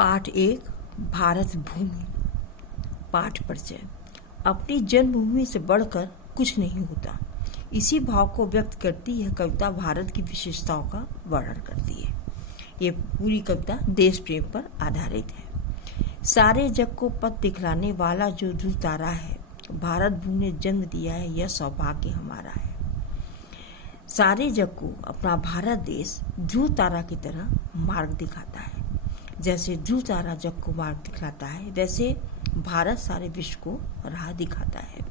पाठ 1 भारत भूमि। पाठ परिचय। अपनी जन्मभूमि से बढ़कर कुछ नहीं होता। इसी भाव को व्यक्त करती यह कविता भारत की विशेषताओं का वर्णन करती है। ये पूरी कविता देश प्रेम पर आधारित है। सारे जग को पथ दिखलाने वाला जो ध्रुव तारा है, भारत भूमि ने जन्म दिया है, यह सौभाग्य हमारा है। सारे जग को अपना भारत देश ध्रुव तारा की तरह मार्ग दिखाता है। जैसे ध्रुव तारा जग को मार्ग दिखलाता है, वैसे भारत सारे विश्व को राह दिखाता है।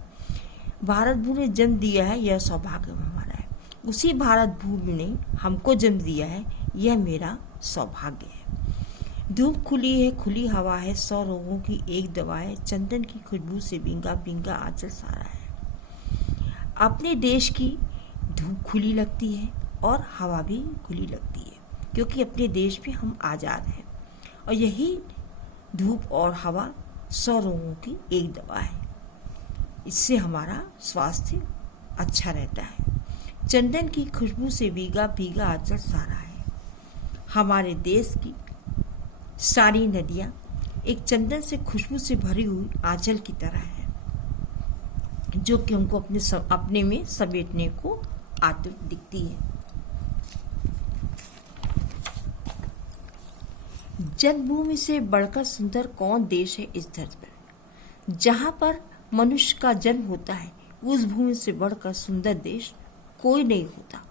भारत भूमि ने जन्म दिया है, यह सौभाग्य हमारा है। उसी भारत भूमि ने हमको जन्म दिया है, यह मेरा सौभाग्य है। धूप खुली है, खुली हवा है, 100 रोगों की एक दवा है, चंदन की खुशबू से भींगा भींगा आंचल सारा है। अपने देश की धूप खुली लगती है और हवा भी खुली लगती है, क्योंकि अपने देश में हम आज़ाद हैं। और यही धूप और हवा 100 रोगों की एक दवा है। इससे हमारा स्वास्थ्य अच्छा रहता है। चंदन की खुशबू से भीगा भीगा आंचल सारा है। हमारे देश की सारी नदियाँ एक चंदन से खुशबू से भरी हुई आंचल की तरह है, जो कि हमको अपने में समेटने को आतुर दिखती है। जन्मभूमि से बढ़कर सुंदर कौन देश है इस धरती पर। जहाँ पर मनुष्य का जन्म होता है, उस भूमि से बढ़कर सुंदर देश कोई नहीं होता।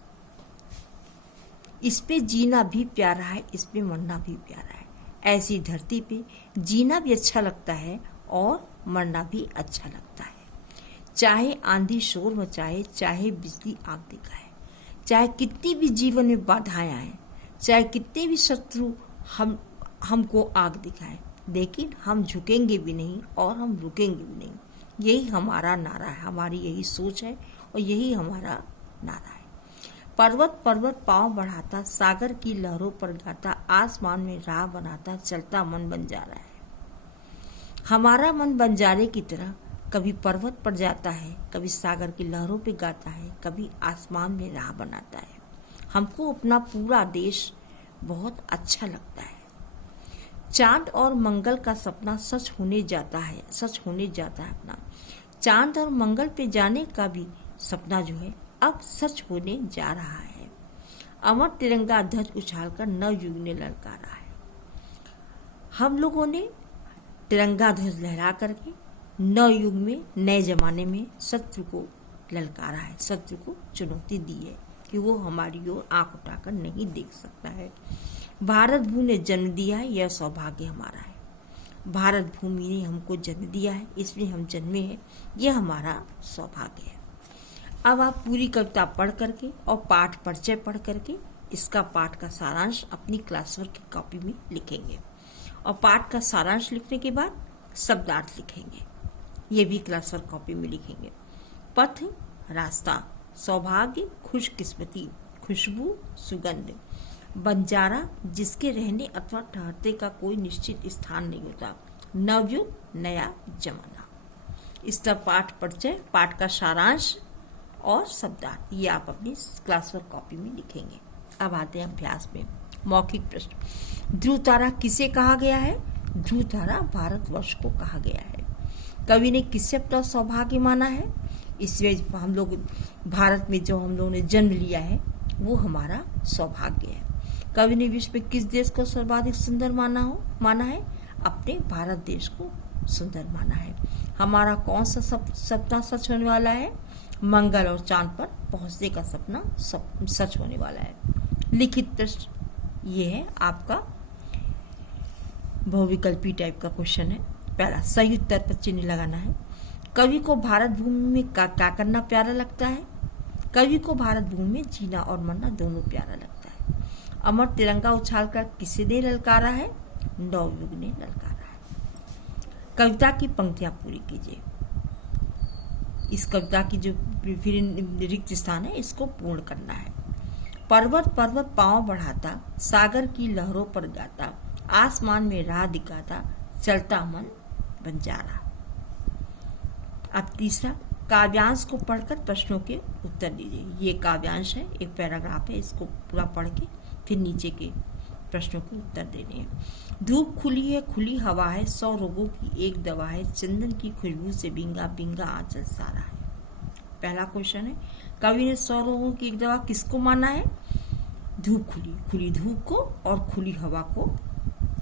इस पे जीना भी प्यारा है, इस पे मरना भी प्यारा है। ऐसी धरती पे जीना भी अच्छा लगता है और मरना भी अच्छा लगता है। चाहे आंधी शोर मचाए, चाहे बिजली आग दिखाए, चाहे कितनी भी जीवन में बाधाएं आए, चाहे कितने भी शत्रु हमको आग दिखाए, लेकिन हम झुकेंगे भी नहीं और हम रुकेंगे भी नहीं। यही हमारा नारा है, हमारी यही सोच है और यही हमारा नारा है। पर्वत पर्वत पांव बढ़ाता, सागर की लहरों पर गाता, आसमान में राह बनाता, चलता मन बंजारा है। हमारा मन बंजारे की तरह कभी पर्वत पर जाता है, कभी सागर की लहरों पे गाता है, कभी आसमान में राह बनाता है। हमको अपना पूरा देश बहुत अच्छा लगता है। चांद और मंगल का सपना सच होने जाता है अपना। चांद और मंगल पे जाने का भी सपना जो है अब सच होने जा रहा है। अमर तिरंगा ध्वज उछालकर नव युग ने ललकारा है। हम लोगों ने तिरंगा ध्वज लहरा करके नव युग में, नए जमाने में शत्रु को ललकारा है, शत्रु को चुनौती दी है कि वो हमारी ओर आंख उठाकर नहीं देख सकता है। भारत भूमि ने जन्म दिया है, यह सौभाग्य हमारा है। भारत भूमि ने हमको जन्म दिया है, इसलिए हम जन्मे हैं, यह हमारा सौभाग्य है। अब आप पूरी कविता पढ़ करके और पाठ परिचय पढ़ करके इसका पाठ का सारांश अपनी क्लास वर्क की कॉपी में लिखेंगे और पाठ का सारांश लिखने के बाद शब्दार्थ लिखेंगे। ये भी क्लास वर्क कॉपी में लिखेंगे। पथ रास्ता, सौभाग्य खुशकिस्मती, खुशबू सुगंध, बंजारा जिसके रहने अथवा ठहरने का कोई निश्चित स्थान नहीं होता, नवयुग नया जमाना। इस तरह पाठ परिचय, पाठ का सारांश और शब्दार्थ ये आप अपनी क्लास वर्क कॉपी में लिखेंगे। अब आते हैं अभ्यास में। मौखिक प्रश्न। ध्रुव तारा किसे कहा गया है? ध्रुव तारा भारतवर्ष को कहा गया है। कवि ने किससे अपना सौभाग्य माना है? इसमें हम लोग भारत में जो हम लोगों ने जन्म लिया है वो हमारा सौभाग्य है। कवि ने विश्व में किस देश को सर्वाधिक सुंदर माना है? अपने भारत देश को सुंदर माना है। हमारा कौन सा सपना सच होने वाला है? मंगल और चांद पर पहुंचने का सपना सच होने वाला है। लिखित प्रश्न ये है आपका बहुविकल्पी टाइप का क्वेश्चन है। पहला सही उत्तर पर चिन्ह लगाना है। कवि को भारत भूमि में क्या करना प्यारा लगता है? कवि को भारत भूमि में जीना और मरना दोनों प्यारा लगता है। अमर तिरंगा उछालकर किसे ने ललकारा है? नवयुग ने ललकारा है। कविता की पंक्तियां पूरी कीजिए। इस कविता की जो फिर रिक्त स्थान है इसको पूर्ण करना है। पर्वत पर्वत पांव बढ़ाता, सागर की लहरों पर गाता, आसमान में राह दिखाता, चलता मन बंजारा। अब तीसरा, काव्यांश को पढ़कर प्रश्नों के उत्तर दीजिए। ये काव्यांश है, एक पैराग्राफ है, इसको पूरा पढ़ के फिर नीचे के प्रश्नों के उत्तर देने हैं। धूप खुली है, खुली हवा है, 100 रोगों की एक दवा है, चंदन की खुशबू से बिंगा बिंगा आंचल सारा है। पहला क्वेश्चन है, कवि ने 100 रोगों की एक दवा किसको माना है? धूप खुली, खुली धूप को और खुली हवा को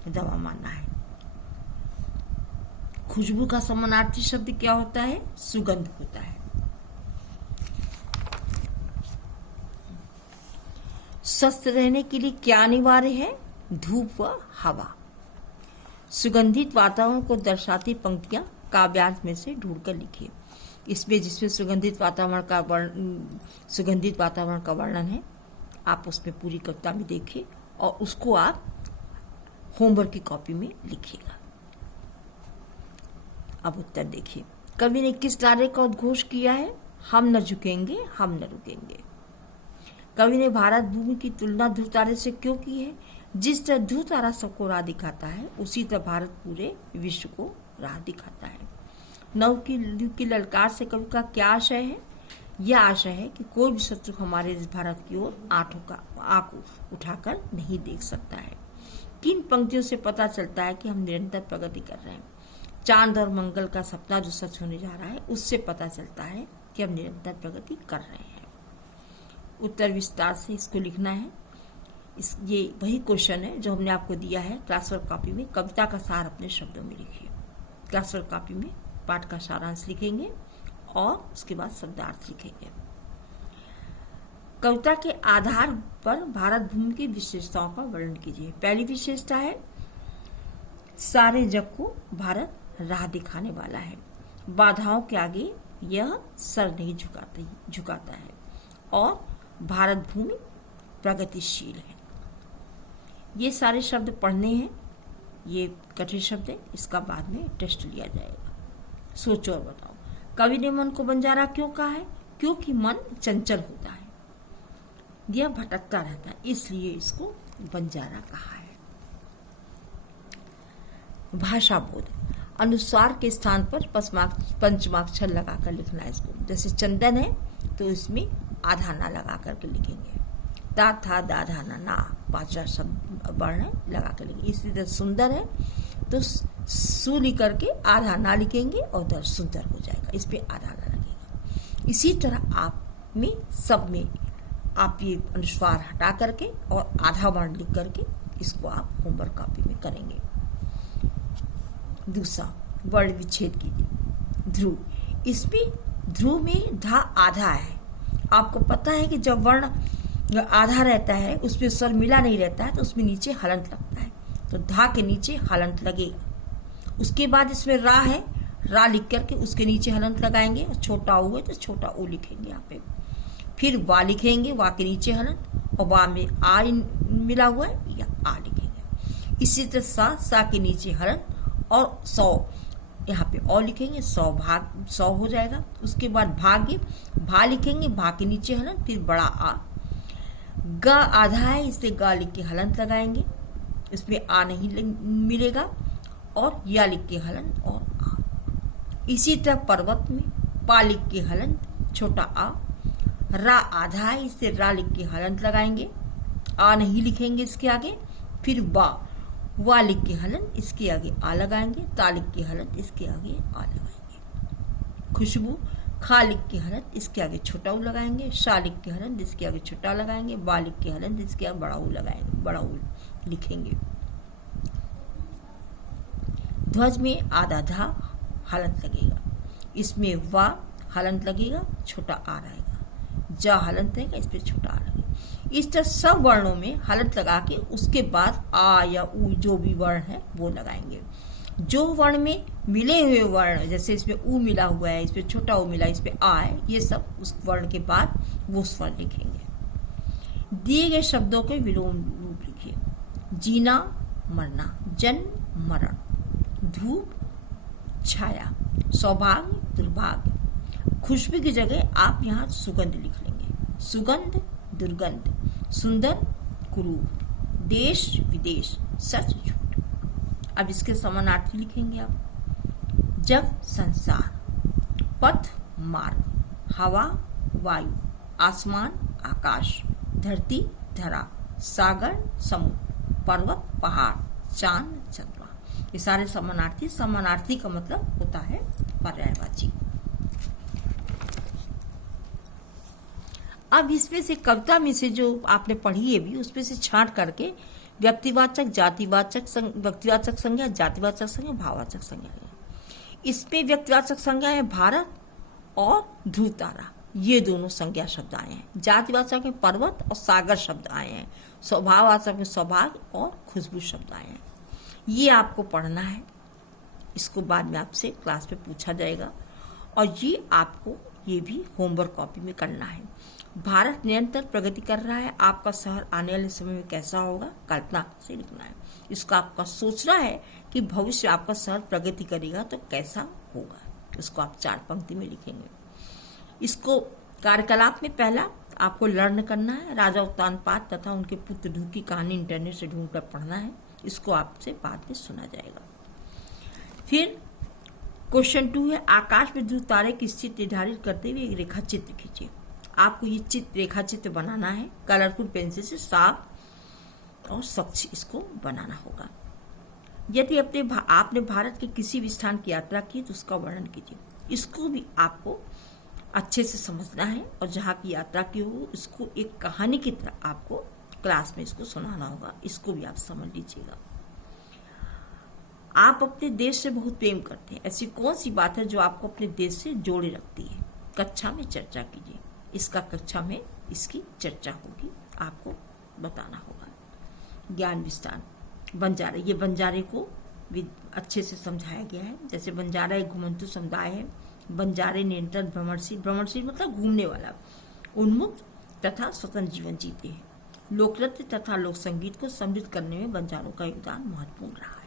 दवा माना है। खुशबू का समानार्थी शब्द क्या होता है? सुगंध होता है। स्वस्थ रहने के लिए क्या अनिवार्य है? धूप व हवा। सुगंधित वातावरण को दर्शाती पंक्तियां काव्यांश में से ढूंढकर लिखिए। इसमें जिसमें सुगंधित वातावरण का वर्णन है, आप उसमें पूरी कविता में देखिए और उसको आप होमवर्क की कॉपी में लिखिएगा। अब उत्तर देखिए। कवि ने किस नारे का उद्घोष किया है? हम न झुकेंगे, हम न रुकेंगे। कवि ने भारत भूमि की तुलना ध्रुव तारे से क्यों की है? जिस तरह ध्रुव तारा सबको राह दिखाता है, उसी तरह भारत पूरे विश्व को राह दिखाता है। नव की ललकार से कवि का क्या आशय है? यह आशय है कि कोई भी शत्रु हमारे इस भारत की ओर आंख उठाकर नहीं देख सकता है। किन पंक्तियों से पता चलता है कि हम निरंतर प्रगति कर रहे हैं? चांद और मंगल का सपना जो सच होने जा रहा है, उससे पता चलता है कि हम निरंतर प्रगति कर रहे हैं। उत्तर विस्तार से इसको लिखना है। ये वही क्वेश्चन है जो हमने आपको दिया है क्लासवर्क कॉपी में। कविता का सार अपने शब्दों में लिखिए। क्लासवर्क कॉपी में पाठ का सारांश लिखेंगे और उसके बाद शब्दार्थ लिखेंगे। कविता के आधार पर भारत भूमि की विशेषताओं का वर्णन कीजिए। पहली विशेषता है, सारे जग को भारत राह दिखाने वाला है। बाधाओं के आगे यह सर नहीं झुकाता है और भारत भूमि प्रगतिशील है। ये सारे शब्द पढ़ने हैं, ये कठिन शब्द है, इसका बाद में टेस्ट लिया जाएगा। सोचो और बताओ। कवि ने मन को बंजारा क्यों कहा है? क्योंकि मन चंचल होता है, यह भटकता रहता है, इसलिए इसको बंजारा कहा है। भाषा बोध। अनुस्वार के स्थान पर पंचमाक्षर लगाकर लिखना है इसको। जैसे चंदन है तो इसमें आधा ना लगा करके लिखेंगे। ता था दा धा ना ना 5 शब्द वर्ण लगा कर लिखेंगे। इसी तरह सुंदर है तो सु लिख करके आधा ना लिखेंगे और दर सुंदर हो जाएगा, इस पे आधा ना लगेगा। इसी तरह आप में सब में आप ये अनुस्वार हटा करके और आधा वर्ण लिख करके इसको आप होमवर्क कॉपी में करेंगे। दूसरा, वर्ण विच्छेद कीजिए। ध्रुव। इसमें ध्रुव में धा आधा है। आपको पता है कि जब वर्ण आधा रहता है, उसमें स्वर मिला नहीं रहता है, तो उसमें नीचे हलंत लगता है, तो धा के नीचे हलंत लगेगा। उसके बाद इसमें रा है, रा लिख करके उसके नीचे हलंत लगाएंगे और छोटा ऊ है तो छोटा ऊ लिखेंगे यहाँ पे। फिर वा लिखेंगे, वा के नीचे हलंत, और वा में आ मिला हुआ है या आ लिखेंगे। इसी तरह सा के नीचे हलंत और 100 यहाँ पे और लिखेंगे, 100 हो जाएगा। उसके बाद भाग्य, भा लिखेंगे, भा के नीचे हलंत, फिर बड़ा आ। ग आधा है, इसे गा लिख के हलंत लगाएंगे, इसमें आ नहीं मिलेगा, और या लिख के हलंत और आ। इसी तरह पर्वत में पा लिख के हलंत, छोटा आ। रा आधा है, इसे रा लिख के हलंत लगाएंगे, आ नहीं लिखेंगे इसके आगे। फिर वा लिख के हलंत, इसके आगे आ लगाएंगे, ता लिख के हलंत, इसके आगे आ लगाएंगे। खुशबू, खा लिख के हलंत, इसके आगे छोटा ऊ लगाएंगे, शा लिख के हलंत, इसके आगे छोटा लगाएंगे, बा लिख के हलंत, इसके आगे बड़ा ऊ लगाएंगे, बड़ा ऊ लिखेंगे। ध्वज में आधा धा हलंत लगेगा, इसमें वा हलंत लगेगा, छोटा आ रहेगा, जा हलंत रहेगा, इस पे छोटा आ लगेगा। इस तरह सब वर्णों में हलंत लगा के उसके बाद आ या ऊ जो भी वर्ण है वो लगाएंगे। जो वर्ण में मिले हुए वर्ण, जैसे इसमें ऊ मिला हुआ है, इसमें छोटा ऊ मिला, इसमें आ है, ये सब उस वर्ण के बाद वो स्वर लिखेंगे। दिए गए शब्दों के विलोम रूप लिखिए। जीना मरना, जन्म मरण, धूप छाया, सौभाग्य दुर्भाग्य। खुशबू की जगह आप यहाँ सुगंध लिख लेंगे। सुगंध दुर्गंध, सुंदर कुरूप, देश विदेश, सच झूठ। अब इसके समानार्थी लिखेंगे आप। जग संसार, पथ मार्ग, हवा वायु, आसमान आकाश, धरती धरा, सागर समुद्र, पर्वत, पहाड़, चांद, चंद्रमा, ये सारे समानार्थी। समानार्थी का मतलब होता है पर्यायवाची। अब इसमें से कविता में से जो आपने पढ़ी है भी, उसमें से छांट करके व्यक्तिवाचक, जातिवाचक, व्यक्तिवाचक संज्ञा, जातिवाचक संज्ञा, भाववाचक संज्ञा है। इसमें व्यक्तिवाचक संज्ञा है भारत और ध्रुव तारा, ये दोनों संज्ञा शब्द आए हैं। जातिवाचक में पर्वत और सागर शब्द आए हैं। स्वभाववाचक में सौभाग्य और खुशबू शब्द आए हैं। ये आपको पढ़ना है, इसको बाद में आपसे क्लास में पूछा जाएगा, और ये आपको ये भी होमवर्क कॉपी में करना है। भारत निरंतर प्रगति कर रहा है, आपका शहर आने वाले समय में कैसा होगा, कल्पना से लिखना है। इसका आपका सोचना है कि भविष्य आपका शहर प्रगति करेगा तो कैसा होगा, उसको आप 4 पंक्ति में लिखेंगे। इसको कार्यकलाप में पहला आपको लर्न करना है। राजा उत्तानपाद तथा उनके पुत्र ध्रुव की कहानी इंटरनेट से ढूंढकर पढ़ना है, इसको आपसे बाद में सुना जाएगा। फिर क्वेश्चन 2 है, आकाश में ध्रुव तारे की स्थिति निर्धारित करते हुए एक रेखा चित्र खींचिए। आपको ये रेखा चित्र बनाना है, कलरफुल पेंसिल से साफ और स्वच्छ इसको बनाना होगा। यदि आपने भारत के किसी भी स्थान की यात्रा की तो उसका वर्णन कीजिए। इसको भी आपको अच्छे से समझना है, और जहाँ की यात्रा की हो इसको एक कहानी की तरह आपको क्लास में इसको सुनाना होगा। इसको भी आप समझ लीजिएगा। आप अपने देश से बहुत प्रेम करते हैं, ऐसी कौन सी बात है जो आपको अपने देश से जोड़े रखती है? कक्षा में चर्चा कीजिए। इसका कक्षा में इसकी चर्चा होगी, आपको बताना होगा। ज्ञान विस्तार, बंजारे, ये बंजारे को भी अच्छे से समझाया गया है। जैसे बंजारा एक घुमंतु समुदाय है। बंजारे निरंतर भ्रमणशील, भ्रमणशील मतलब घूमने वाला, उन्मुक्त तथा स्वतंत्र जीवन जीते हैं। लोक नृत्य तथा लोक संगीत को समृद्ध करने में बंजारों का योगदान महत्वपूर्ण रहा है।